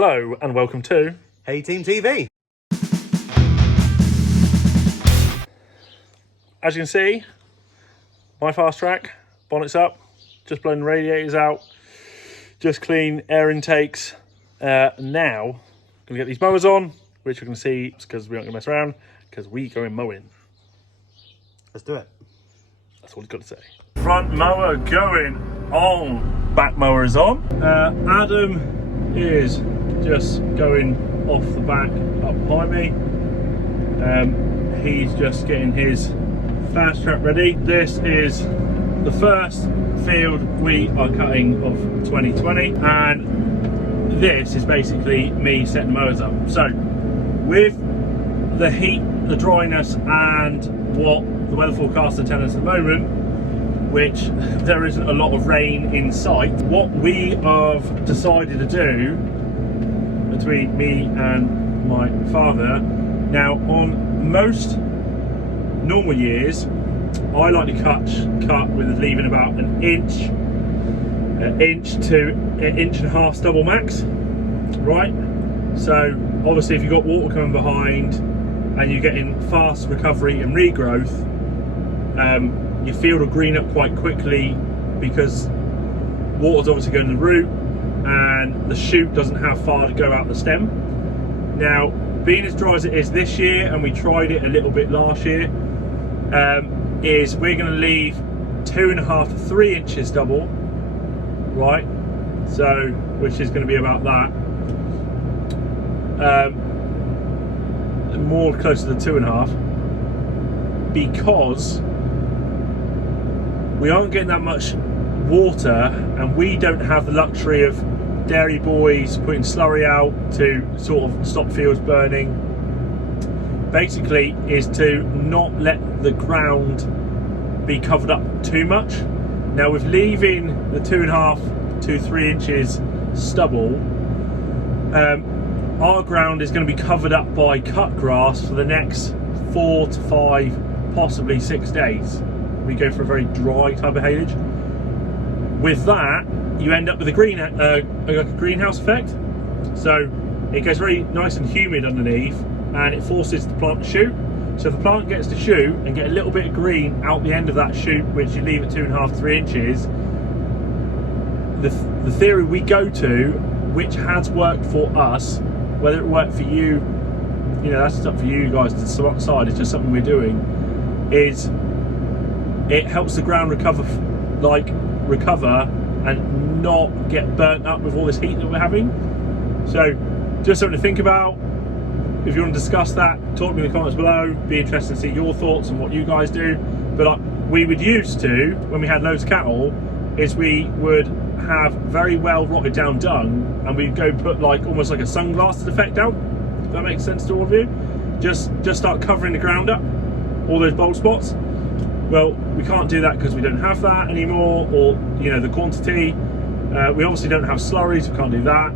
Hello and welcome to Hey Team TV. As you can see, my Fastrac, bonnet's up, just blowing the radiators out, just clean air intakes. Now, gonna get these mowers on, which you're gonna see because we aren't gonna mess around, because we go in mowing. Let's do it. That's all he's got to say. Front mower going on, back mower is on. Adam is just going off the back up behind me. He's just getting his Fastrac ready. This is the first field we are cutting of 2020, and this is basically me setting the mowers up. So with the heat, the dryness, and what the weather forecast are telling us at the moment, which there isn't a lot of rain in sight, what we have decided to do between me and my father, now on most normal years I like to cut with leaving about an inch to an inch and a half stubble max, right? So obviously if you've got water coming behind and you're getting fast recovery and regrowth, your field will green up quite quickly because water's obviously going to the root and the shoot doesn't have far to go out the stem. Now, being as dry as it is this year, and we tried it a little bit last year, is we're going to leave 2.5 to 3 inches stubble, right? So, which is going to be about that. More closer to 2.5, because we aren't getting that much water, and we don't have the luxury of dairy boys putting slurry out to sort of stop fields burning. Basically is to not let the ground be covered up too much. Now with leaving the 2.5 to 3 inches stubble, our ground is going to be covered up by cut grass for the next 4 to 5, possibly 6 days. We go for a very dry type of haylage. With that, you end up with a greenhouse effect. So it gets very nice and humid underneath, and it forces the plant to shoot. So if the plant gets to shoot and get a little bit of green out the end of that shoot, which you leave at 2.5 to 3 inches, the theory we go to, which has worked for us, whether it worked for you, you know, that's up for you guys to decide. It's just something we're doing. Is it helps the ground recover and not get burnt up with all this heat that we're having. So just something to think about. If you want to discuss that, talk to me in the comments below. Be interested to see your thoughts on what you guys do. But like we would used to, when we had loads of cattle, is we would have very well rotted down dung, and we'd go put like almost like a sunglasses effect out, if that makes sense to all of you. Just start covering the ground up, all those bald spots. Well, we can't do that because we don't have that anymore, or you know, the quantity. We obviously don't have slurries, we can't do that.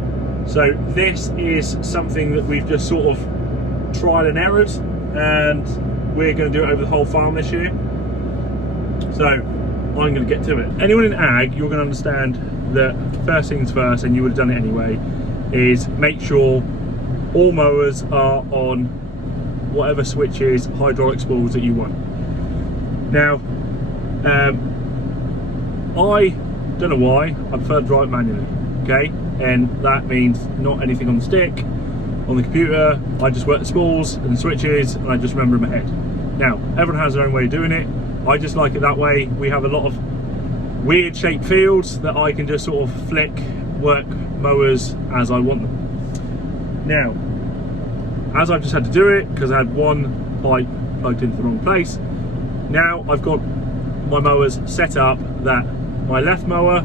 So this is something that we've just sort of tried and errored, and we're going to do it over the whole farm this year. So I'm going to get to it. Anyone in ag, you're going to understand that first things first, and you would have done it anyway, is make sure all mowers are on whatever switches, hydraulic spools that you want. Now, I don't know why, I prefer to drive it manually, okay? And that means not anything on the stick. On the computer, I just work the spools and the switches, and I just remember in my head. Now, everyone has their own way of doing it. I just like it that way. We have a lot of weird shaped fields that I can just sort of flick, work mowers as I want them. Now, as I've just had to do it, because I had one pipe plugged into the wrong place, now I've got my mowers set up that my left mower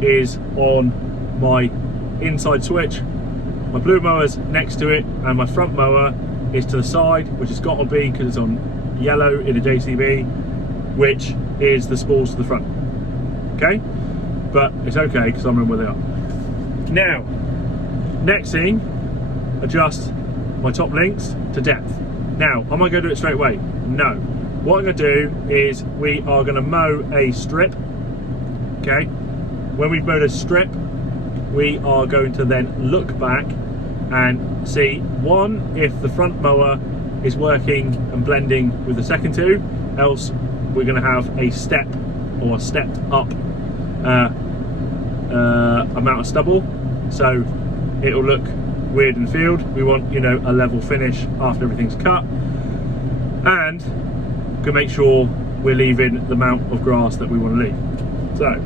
is on my inside switch, my blue mower's next to it, and my front mower is to the side, which has got to be because it's on yellow in a JCB, which is the spools to the front. Okay? But it's okay because I remember where they are. Now, next thing, adjust my top links to depth. Now, am I going to do it straight away? No. What I'm going to do is we are going to mow a strip. Okay? When we've mowed a strip, we are going to then look back and see, one, if the front mower is working and blending with the second two, else we're going to have a step or a stepped up amount of stubble, so it'll look weird in the field. We want, you know, a level finish after everything's cut, and can make sure we're leaving the amount of grass that we want to leave. So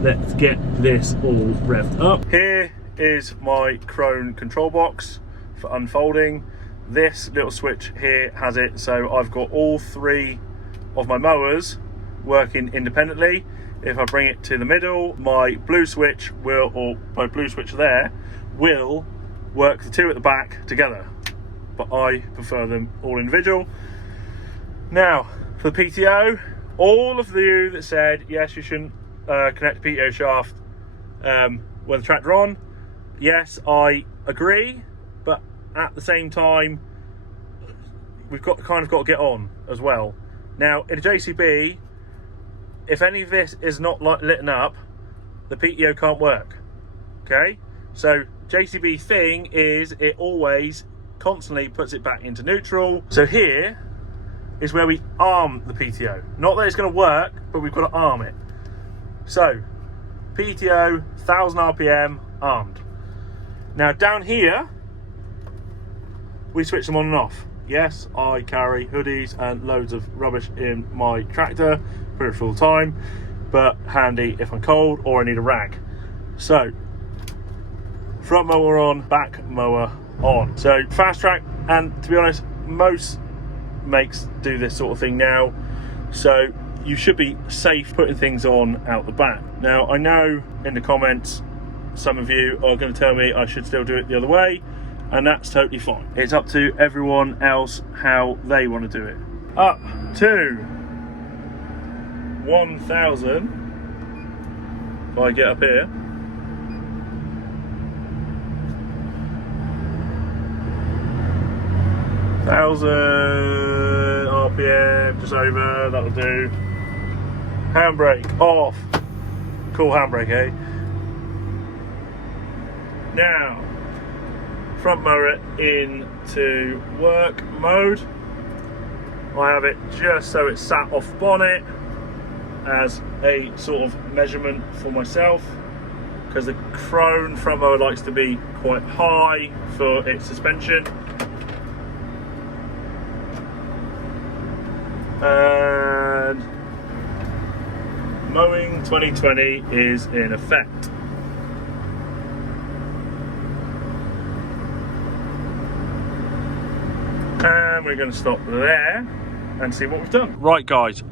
let's get this all revved up. Here is my krone control box for unfolding. This little switch here has it, so I've got all three of my mowers working independently. If I bring it to the middle, my blue switch will, or my blue switch there, will work the two at the back together, but I prefer them all individual. Now, for the PTO, all of you that said, yes, you shouldn't connect the PTO shaft with the tractor on, yes, I agree, but at the same time, we've got kind of got to get on as well. Now, in a JCB, if any of this is not lit up, the PTO can't work, okay? So JCB thing is it always constantly puts it back into neutral. So here is where we arm the PTO. Not that it's going to work, but we've got to arm it. So PTO 1000 RPM armed. Now down here we switch them on and off. Yes, I carry hoodies and loads of rubbish in my tractor pretty full time, but handy if I'm cold or I need a rag. So front mower on, back mower on. So Fastrac, and to be honest, most makes do this sort of thing now, so you should be safe putting things on out the back. Now I know in the comments some of you are going to tell me I should still do it the other way, and that's totally fine. It's up to everyone else how they want to do it. Up to 1000, if I get up here, RPM, just over, that'll do. Handbrake off. Cool handbrake, eh? Now, front mower into work mode. I have it just so it's sat off bonnet as a sort of measurement for myself, because the krone front mower likes to be quite high for its suspension. And Mowing 2020 is in effect. And we're going to stop there and see what we've done. Right guys,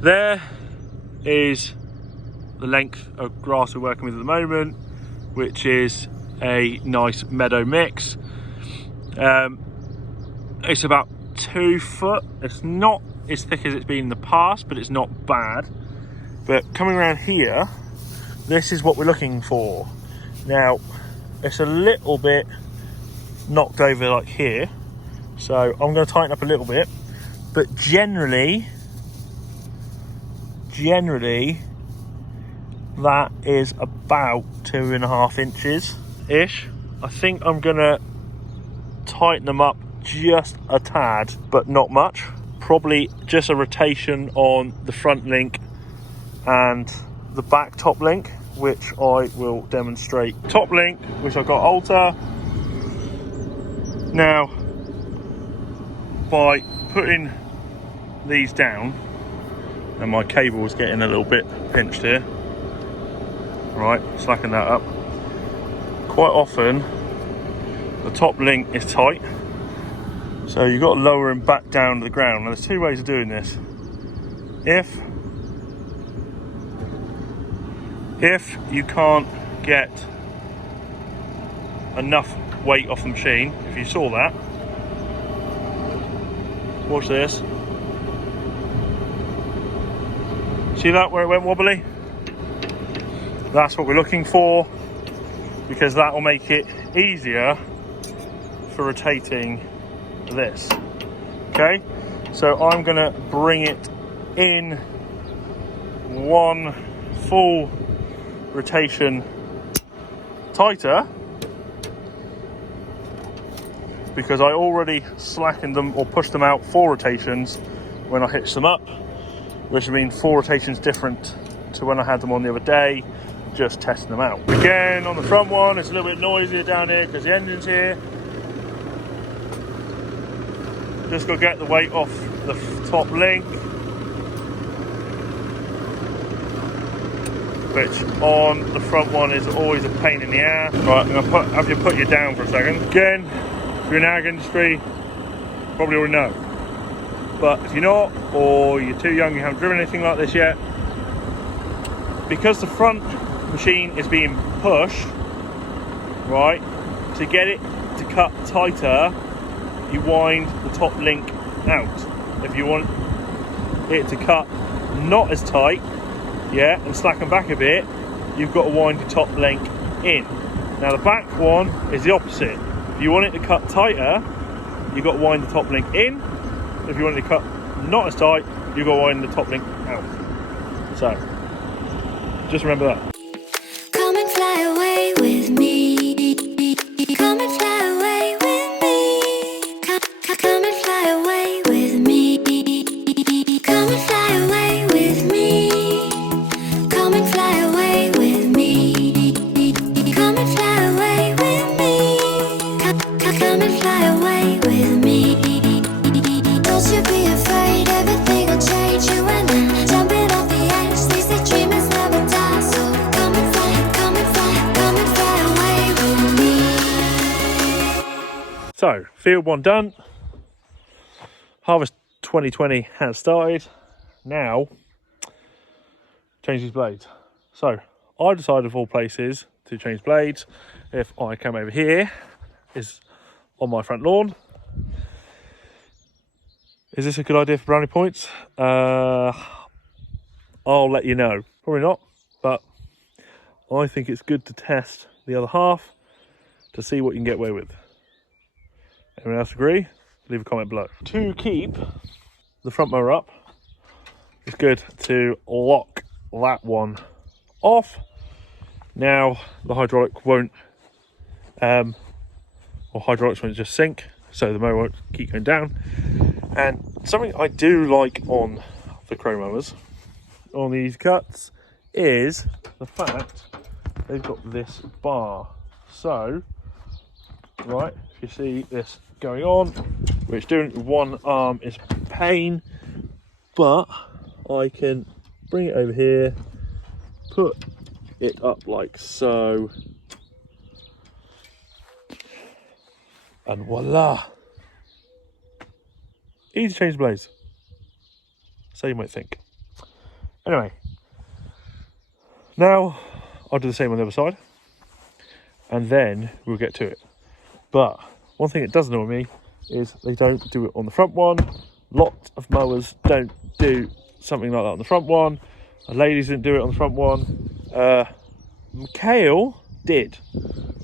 there is the length of grass we're working with at the moment, which is a nice meadow mix. It's about 2 foot. It's not as thick as it's been in the past, but it's not bad. But coming around here, this is what we're looking for. Now, it's a little bit knocked over like here, so I'm going to tighten up a little bit, but generally that is about 2.5 inches ish. I think I'm going to tighten them up just a tad, but not much. Probably just a rotation on the front link and the back top link, which I will demonstrate. Top link, which I've got alter. Now, by putting these down, and my cable is getting a little bit pinched here, right, slacken that up. Quite often the top link is tight, so you've got to lower him back down to the ground. Now there's 2 ways of doing this. If you can't get enough weight off the machine, if you saw that, watch this. See that, where it went wobbly? That's what we're looking for, because that will make it easier for rotating this. Okay, so I'm going to bring it in one full rotation tighter, because I already slackened them or pushed them out 4 rotations when I hitched them up, which means 4 rotations different to when I had them on the other day, just testing them out. Again, on the front one, it's a little bit noisier down here because the engine's here. Just got to get the weight off the top link, which on the front one is always a pain in the ass. Right, I'm going to have you put you down for a second. Again, if you're in the ag industry, probably already know. But if you're not, or you're too young, you haven't driven anything like this yet, because the front machine is being pushed, right, to get it to cut tighter, you wind the top link out. If you want it to cut not as tight, yeah, and slacken back a bit, you've got to wind your top link in. Now the back one is the opposite. If you want it to cut tighter, you've got to wind the top link in. If you want it to cut not as tight, you've got to wind the top link out. So, just remember that. Come and fly away with me. Come and fly away with me. Come and fly away with me. Come and fly away with me. Come and fly away with me. Come and fly away with me. Come and fly away with me. Don't you be afraid, everything will change. You and I jumping off the edge. They say dreamers never die. So come and fly, come and fly, come and fly away with me. So, field 1 done. Harvest 2020 has started. Now, change these blades. So, I decided of all places to change blades. If I come over here, is on my front lawn. Is this a good idea for brownie points? I'll let you know. Probably not, but I think it's good to test the other half to see what you can get away with. Anyone else agree? Leave a comment below. To keep the front mower up, it's good to lock that one off. Now the hydraulic won't, or hydraulics won't just sink, so the mower won't keep going down. And something I do like on the krone mowers, on these cuts, is the fact they've got this bar. So, right, if you see this going on, which doing it with one arm is pain, but I can bring it over here, put it up like so, and voila. Easy to change blades, so you might think. Anyway, now I'll do the same on the other side, and then we'll get to it. But one thing that does annoy me is they don't do it on the front one. Lots of mowers don't do something like that on the front one. The ladies didn't do it on the front one. McHale did.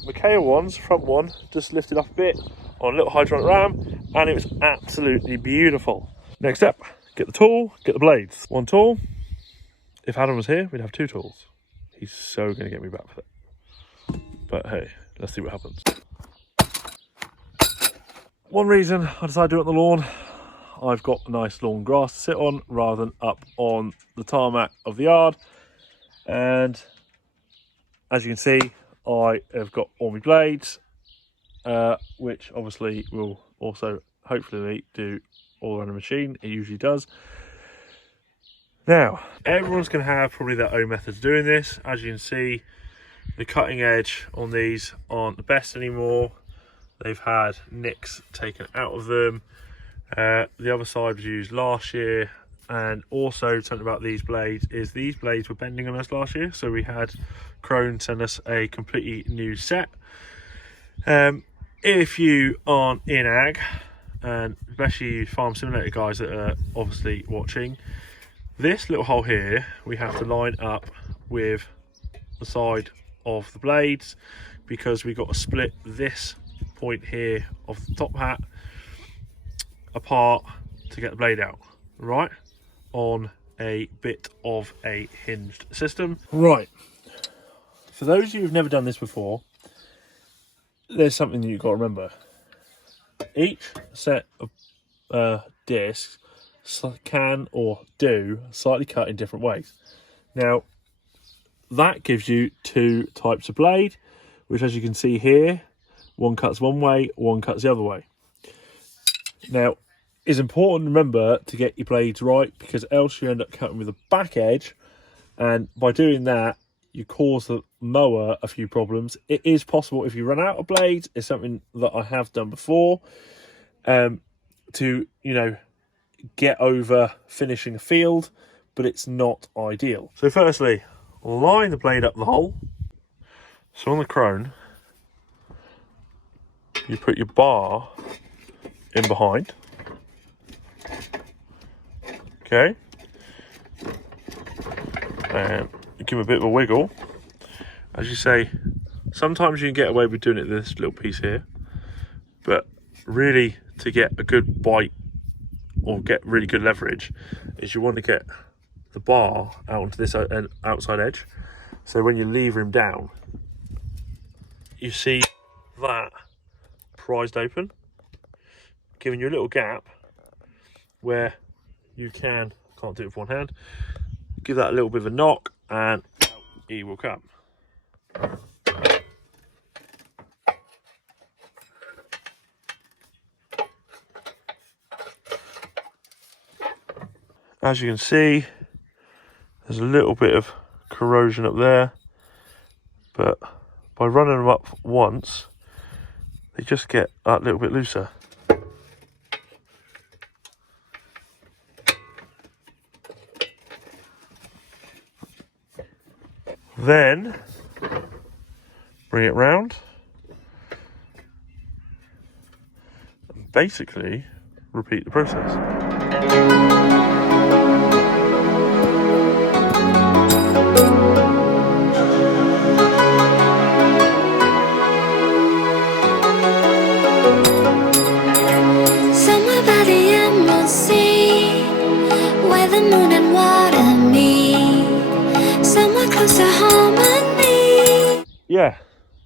McHale one's front one just lifted up a bit on a little hydraulic ram, and it was absolutely beautiful. Next step, get the tool, get the blades. One tool. If Adam was here, we'd have 2 tools. He's so going to get me back for that. But hey, let's see what happens. One reason I decided to do it on the lawn, I've got nice lawn grass to sit on rather than up on the tarmac of the yard. And as you can see, I have got all my blades, which obviously will also hopefully do all around the machine. It usually does. Now, everyone's going to have probably their own methods of doing this. As you can see, the cutting edge on these aren't the best anymore. They've had nicks taken out of them. The other side was used last year. And also something about these blades is these blades were bending on us last year. So we had Krone send us a completely new set. If you aren't in ag, and especially you farm simulator guys that are obviously watching, this little hole here we have to line up with the side of the blades, because we got to split this point here of the top hat apart to get the blade out, right, on a bit of a hinged system. Right, for those of you who've never done this before, there's something that you've got to remember. each set of discs can or do slightly cut in different ways. Now, that gives you two types of blade, which, as you can see here, one cuts one way, one cuts the other way. Now, it's important to remember to get your blades right, because else you end up cutting with a back edge, and by doing that, you cause the mower a few problems. It is possible, if you run out of blades, it's something that I have done before, to, you know, get over finishing a field, but it's not ideal. So firstly, line the blade up the hole. So on the krone, you put your bar in behind. Okay. And give them a bit of a wiggle. As you say, sometimes you can get away with doing it with this little piece here, but really to get a good bite or get really good leverage is you want to get the bar out onto this outside edge. So when you lever him down, you see that prized open, giving you a little gap where you can, can't do it with one hand, give that a little bit of a knock and out he will come. As you can see, there's a little bit of corrosion up there, but by running them up once, they just get that little bit looser. Then bring it round and basically repeat the process. Somewhere by the emerald sea, where the moon and water meet, somewhere close to harmony. Yeah,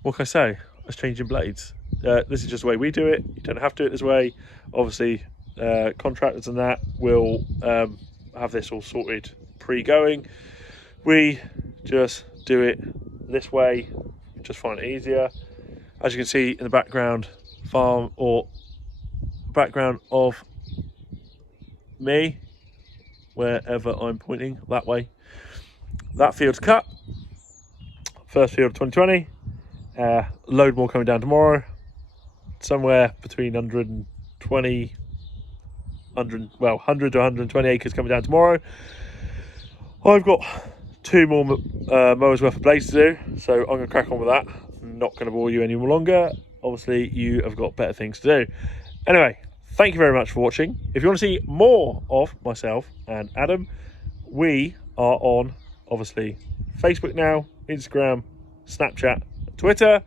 what can I say? Let's change your blades. This is just the way we do it. You don't have to do it this way. Obviously, contractors and that will have this all sorted pre-going. We just do it this way, just find it easier. As you can see in the background, farm or background of me, wherever I'm pointing, that way. That field's cut. First field of 2020. Load more coming down tomorrow. Somewhere between 100 to 120 acres coming down tomorrow. I've got 2 more mowers worth of blades to do, so I'm going to crack on with that. I'm not going to bore you any longer. Obviously, you have got better things to do. Anyway, thank you very much for watching. If you want to see more of myself and Adam, we are on, obviously, Facebook now, Instagram, Snapchat, Twitter,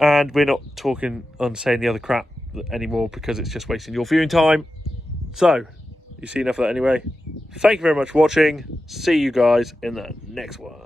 and we're not talking on saying the other crap anymore because it's just wasting your viewing time. So, you see enough of that anyway. Thank you very much for watching. See you guys in the next one.